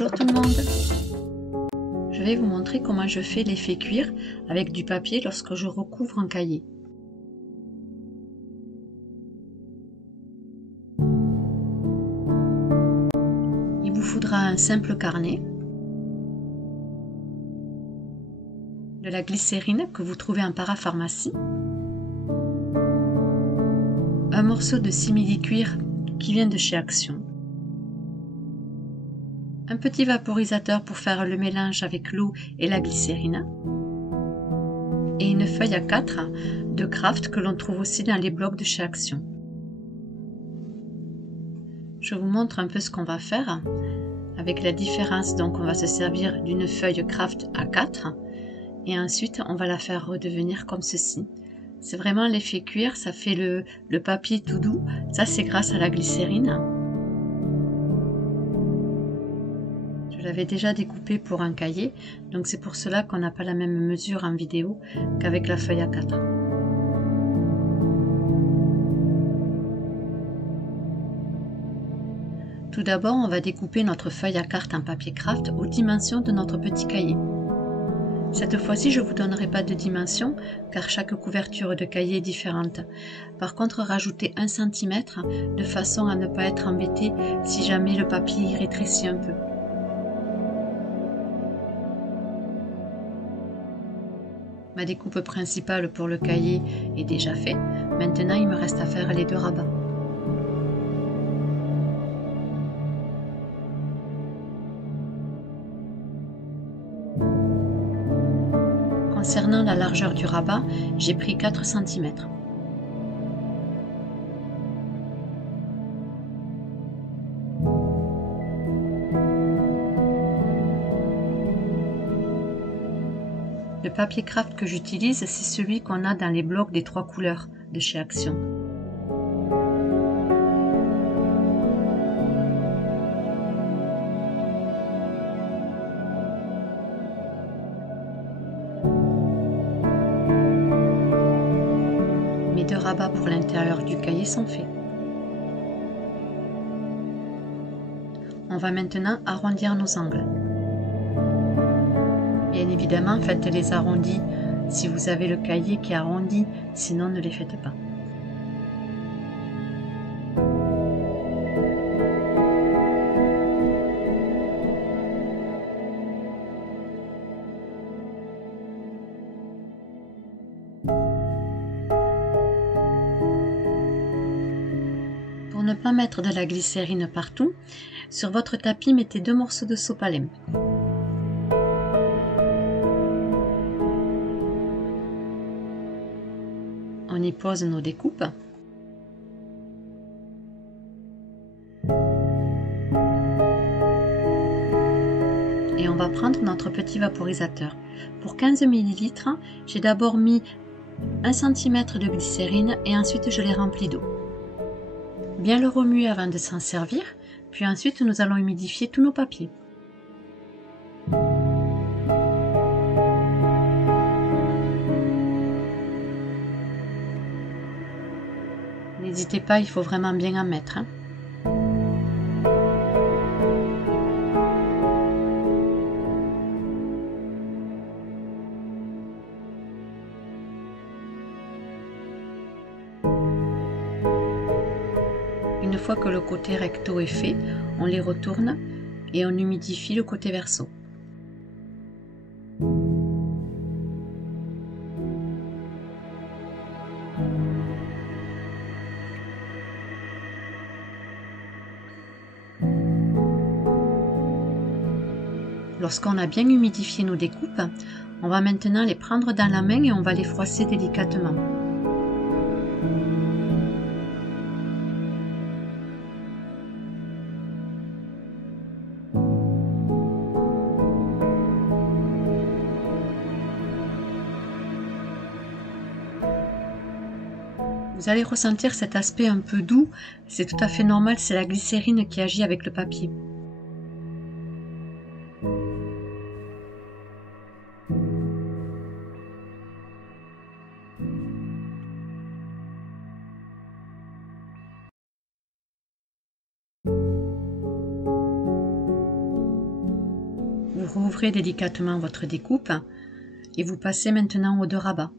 Bonjour tout le monde. Je vais vous montrer comment je fais l'effet cuir avec du papier lorsque je recouvre un cahier. Il vous faudra un simple carnet, de la glycérine que vous trouvez en parapharmacie, un morceau de simili-cuir qui vient de chez Action, un petit vaporisateur pour faire le mélange avec l'eau et la glycérine, et une feuille A4 de craft que l'on trouve aussi dans les blocs de chez Action. Je vous montre un peu ce qu'on va faire avec la différence. Donc on va se servir d'une feuille craft A4 et ensuite on va la faire redevenir comme ceci. C'est vraiment l'effet cuir, ça fait le papier tout doux. Ça c'est grâce à la glycérine. Je l'avais déjà découpé pour un cahier, donc c'est pour cela qu'on n'a pas la même mesure en vidéo qu'avec la feuille A4. Tout d'abord, on va découper notre feuille à carte en papier craft aux dimensions de notre petit cahier. Cette fois-ci, je ne vous donnerai pas de dimension car chaque couverture de cahier est différente. Par contre, rajoutez 1 cm de façon à ne pas être embêté si jamais le papier rétrécit un peu. Ma découpe principale pour le cahier est déjà faite. Maintenant, il me reste à faire les deux rabats. Concernant la largeur du rabat, j'ai pris 4 cm. Le papier craft que j'utilise, c'est celui qu'on a dans les blocs des 3 couleurs de chez Action. Mes 2 rabats pour l'intérieur du cahier sont faits. On va maintenant arrondir nos angles. Bien évidemment, faites les arrondis si vous avez le cahier qui est arrondi, sinon ne les faites pas. Pour ne pas mettre de la glycérine partout, sur votre tapis, mettez 2 morceaux de sopalin. On y pose nos découpes. Et on va prendre notre petit vaporisateur. Pour 15 ml, j'ai d'abord mis 1 cm de glycérine et ensuite je l'ai rempli d'eau. Bien le remuer avant de s'en servir, puis ensuite nous allons humidifier tous nos papiers. N'hésitez pas, il faut vraiment bien en mettre. Une fois que le côté recto est fait, on les retourne et on humidifie le côté verso. Lorsqu'on a bien humidifié nos découpes, on va maintenant les prendre dans la main et on va les froisser délicatement. Vous allez ressentir cet aspect un peu doux, c'est tout à fait normal, c'est la glycérine qui agit avec le papier. Vous rouvrez délicatement votre découpe et vous passez maintenant au dos rabat.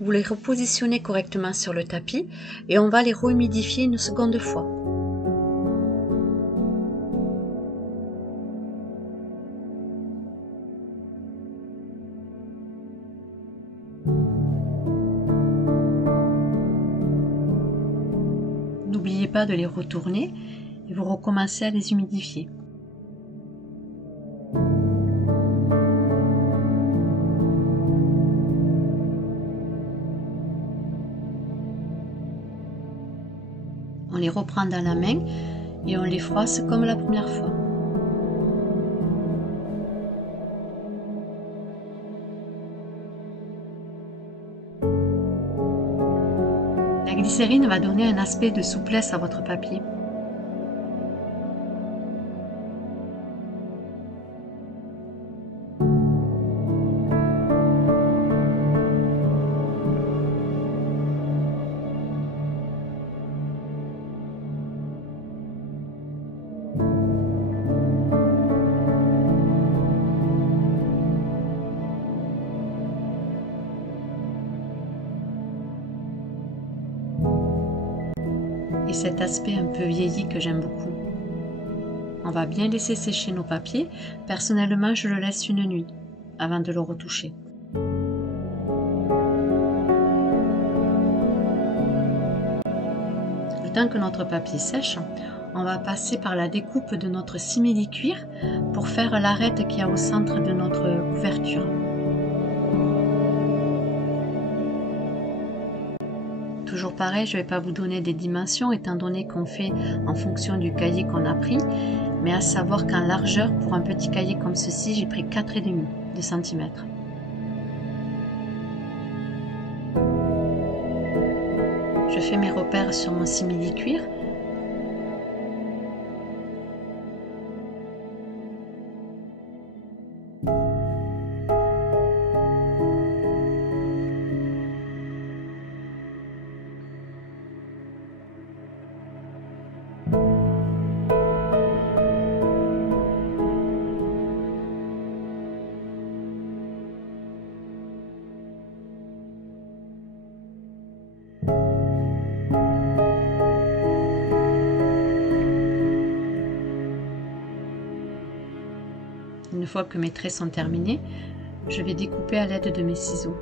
Vous les repositionnez correctement sur le tapis et on va les rehumidifier une seconde fois. N'oubliez pas de les retourner et vous recommencez à les humidifier. On les reprend dans la main et on les froisse comme la première fois. La glycérine va donner un aspect de souplesse à votre papier. Et cet aspect un peu vieilli que j'aime beaucoup. On va bien laisser sécher nos papiers. Personnellement, je le laisse une nuit avant de le retoucher. Le temps que notre papier sèche, on va passer par la découpe de notre simili-cuir pour faire l'arête qu'il y a au centre de notre couverture. Toujours pareil, je ne vais pas vous donner des dimensions étant donné qu'on fait en fonction du cahier qu'on a pris, mais à savoir qu'en largeur, pour un petit cahier comme ceci, j'ai pris 4,5 cm. Je fais mes repères sur mon simili-cuir. Une fois que mes traits sont terminés, je vais découper à l'aide de mes ciseaux.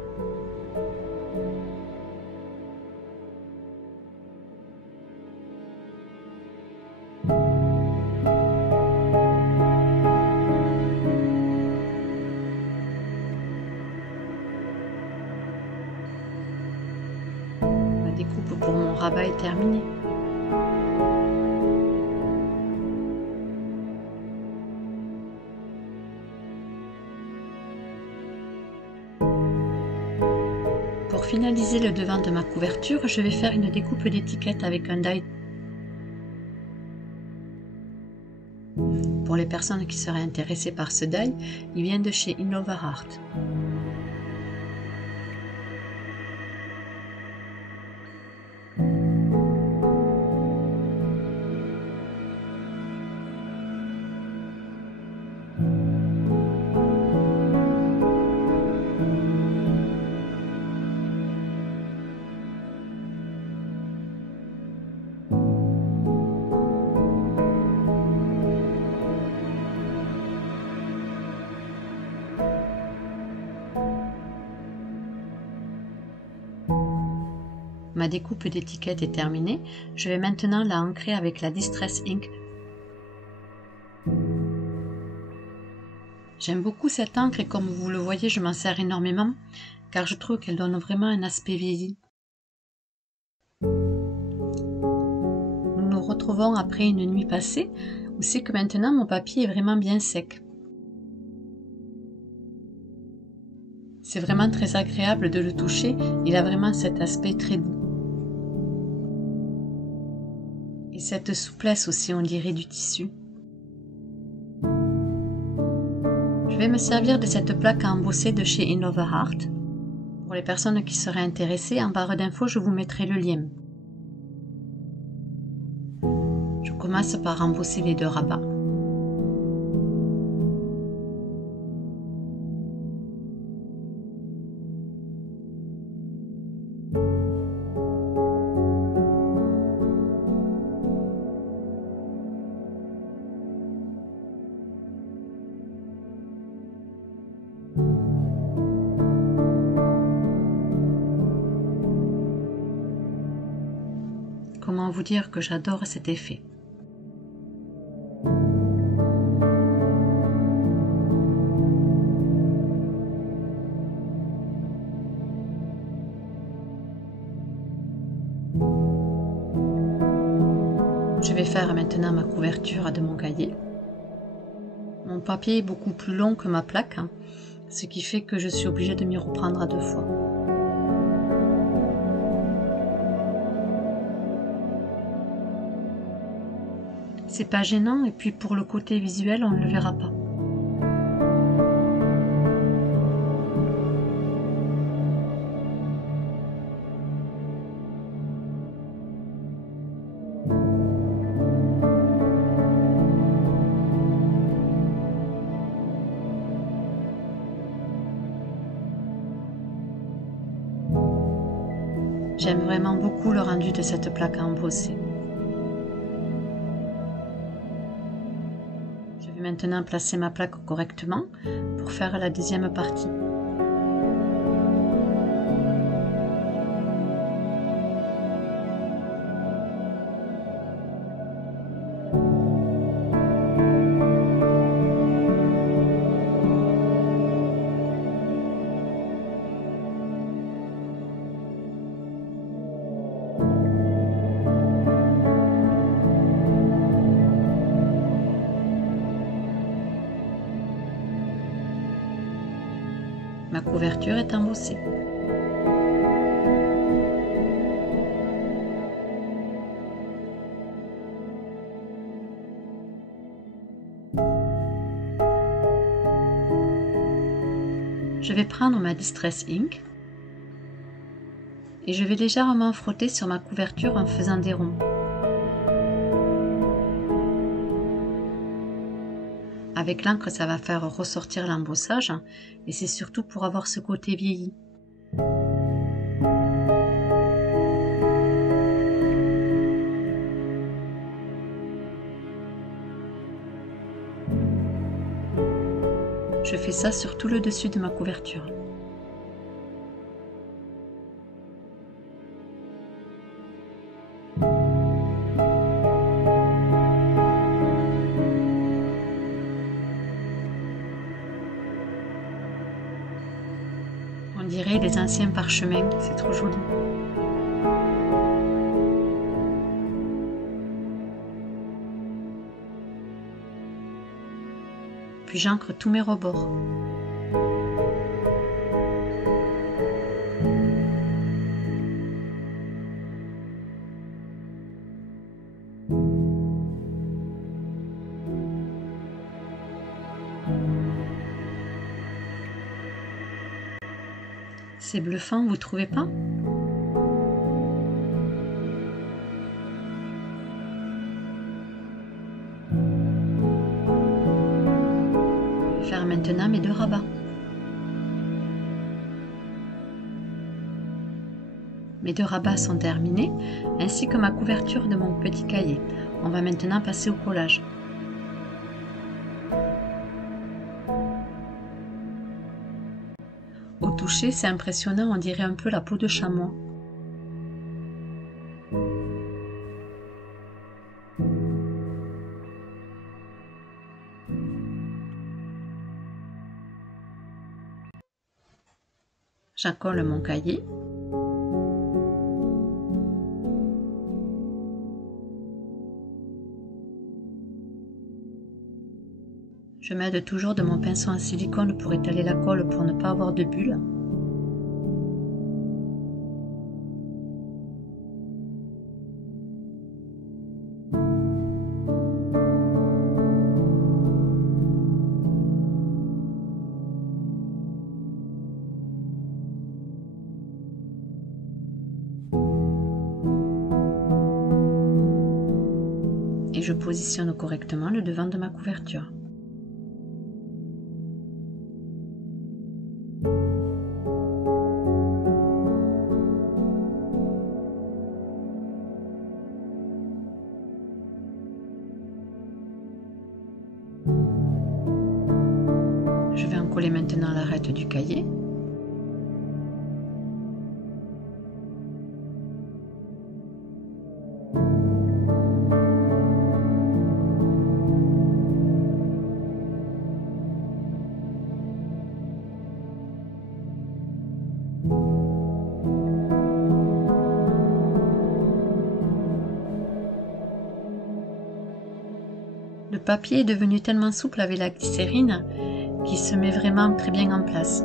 Ma découpe pour mon rabat est terminée. Pour finaliser le devant de ma couverture, je vais faire une découpe d'étiquette avec un die. Pour les personnes qui seraient intéressées par ce die, il vient de chez Innova Art. Ma découpe d'étiquette est terminée. Je vais maintenant la ancrer avec la Distress Ink. J'aime beaucoup cette encre et comme vous le voyez, je m'en sers énormément car je trouve qu'elle donne vraiment un aspect vieilli. Nous nous retrouvons après une nuit passée où c'est que maintenant mon papier est vraiment bien sec. C'est vraiment très agréable de le toucher, il a vraiment cet aspect très doux. Et cette souplesse aussi, on dirait, du tissu. Je vais me servir de cette plaque à embosser de chez Innova Art. Pour les personnes qui seraient intéressées, en barre d'infos, je vous mettrai le lien. Je commence par embosser les 2 rabats. Comment vous dire que j'adore cet effet. Je vais faire maintenant ma couverture de mon cahier. Mon papier est beaucoup plus long que ma plaque, ce qui fait que je suis obligée de m'y reprendre à 2 fois. C'est pas gênant, et puis pour le côté visuel, on ne le verra pas. J'aime vraiment beaucoup le rendu de cette plaque à embosser. Je vais maintenant placer ma plaque correctement pour faire la deuxième partie. Ma couverture est embossée. Je vais prendre ma Distress Ink et je vais légèrement frotter sur ma couverture en faisant des ronds. Avec l'encre, ça va faire ressortir l'embossage et c'est surtout pour avoir ce côté vieilli. Je fais ça sur tout le dessus de ma couverture. On dirait les anciens parchemins, c'est trop joli. Puis j'encre tous mes rebords. C'est bluffant, vous trouvez pas? Je vais faire maintenant mes 2 rabats. Mes 2 rabats sont terminés, ainsi que ma couverture de mon petit cahier. On va maintenant passer au collage. Au toucher, c'est impressionnant, on dirait un peu la peau de chamois. J'accole mon cahier. Je m'aide toujours de mon pinceau en silicone pour étaler la colle pour ne pas avoir de bulles. et je positionne correctement le devant de ma couverture. Je vais encoller maintenant l'arête du cahier. Le papier est devenu tellement souple avec la glycérine qu'il se met vraiment très bien en place.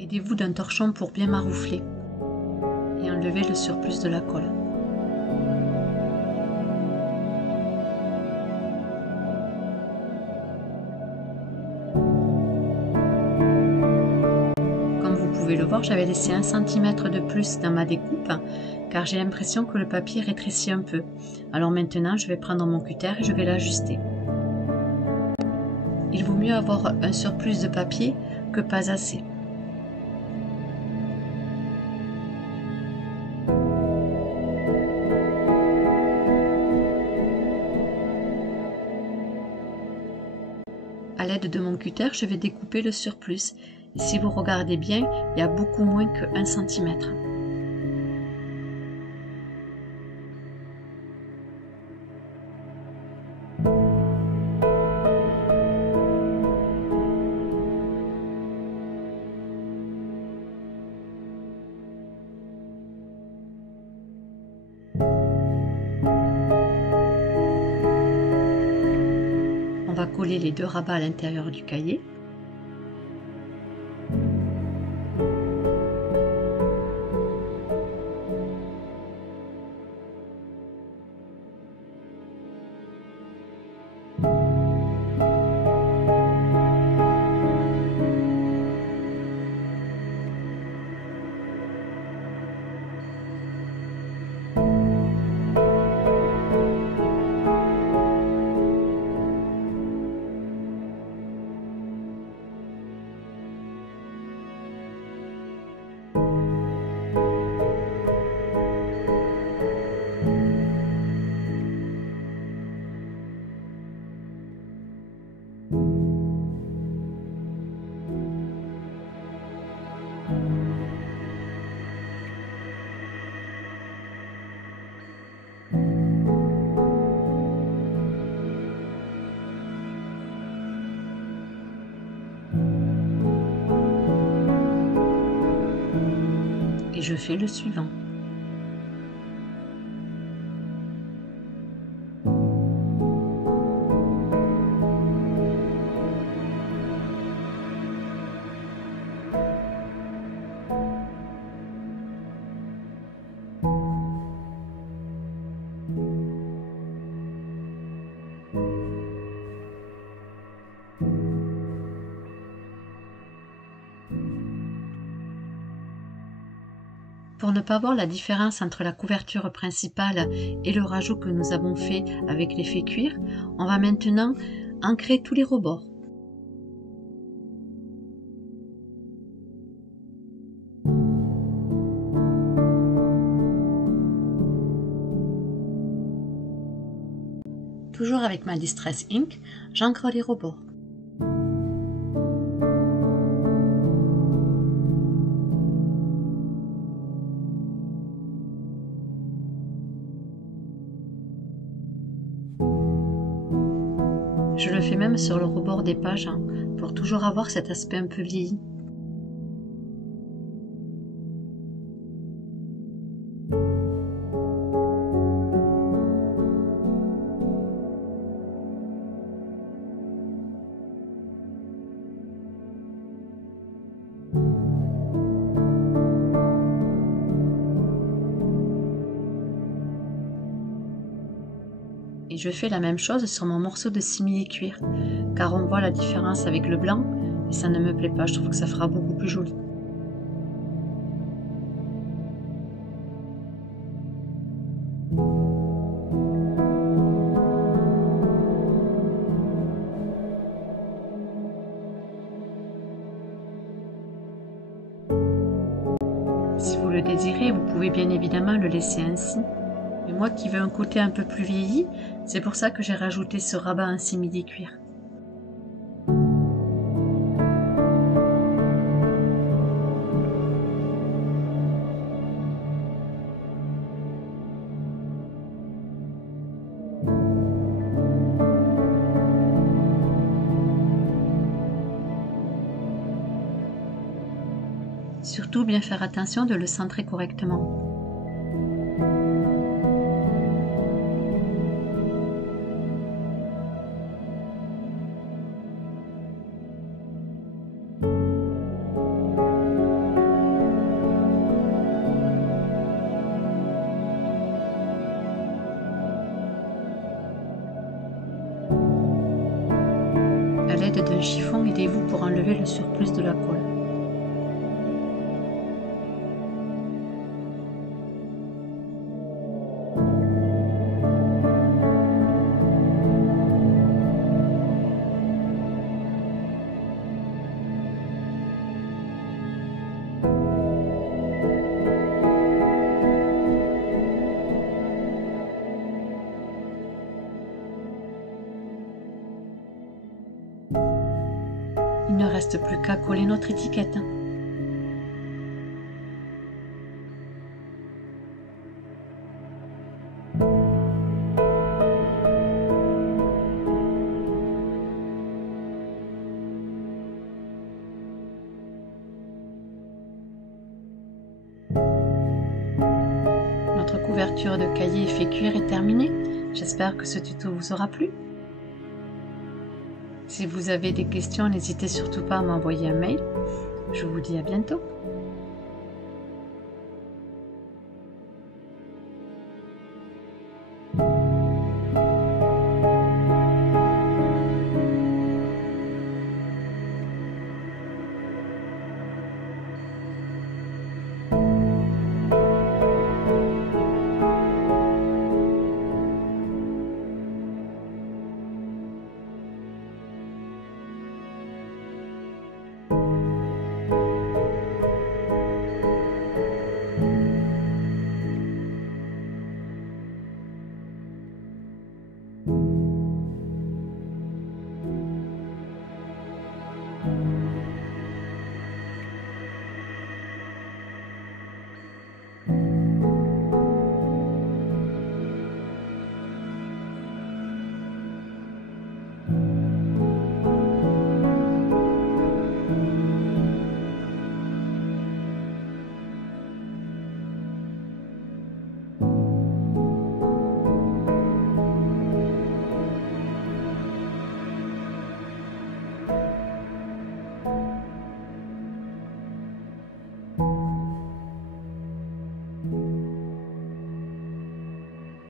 Aidez-vous d'un torchon pour bien maroufler et enlever le surplus de la colle. Comme vous pouvez le voir, j'avais laissé 1 cm de plus dans ma découpe car j'ai l'impression que le papier rétrécit un peu. Alors maintenant, je vais prendre mon cutter et je vais l'ajuster. Il vaut mieux avoir un surplus de papier que pas assez. À l'aide de mon cutter, je vais découper le surplus. Et si vous regardez bien, il y a beaucoup moins que 1 cm. On va coller les 2 rabats à l'intérieur du cahier. Et je fais le suivant. Pour ne pas voir la différence entre la couverture principale et le rajout que nous avons fait avec l'effet cuir, on va maintenant ancrer tous les rebords. Toujours avec ma Distress Ink, j'ancre les rebords. Je le fais même sur le rebord des pages pour toujours avoir cet aspect un peu vieilli. Et je fais la même chose sur mon morceau de simili-cuir, car on voit la différence avec le blanc, et ça ne me plaît pas, je trouve que ça fera beaucoup plus joli. Si vous le désirez, vous pouvez bien évidemment le laisser ainsi. Mais moi qui veux un côté un peu plus vieilli, c'est pour ça que j'ai rajouté ce rabat en simili-cuir. Surtout bien faire attention de le centrer correctement. À l'aide d'un chiffon, aidez-vous pour enlever le surplus de la colle. Il ne reste plus qu'à coller notre étiquette. Notre couverture de cahier effet cuir est terminée. J'espère que ce tuto vous aura plu. Si vous avez des questions, n'hésitez surtout pas à m'envoyer un mail. Je vous dis à bientôt.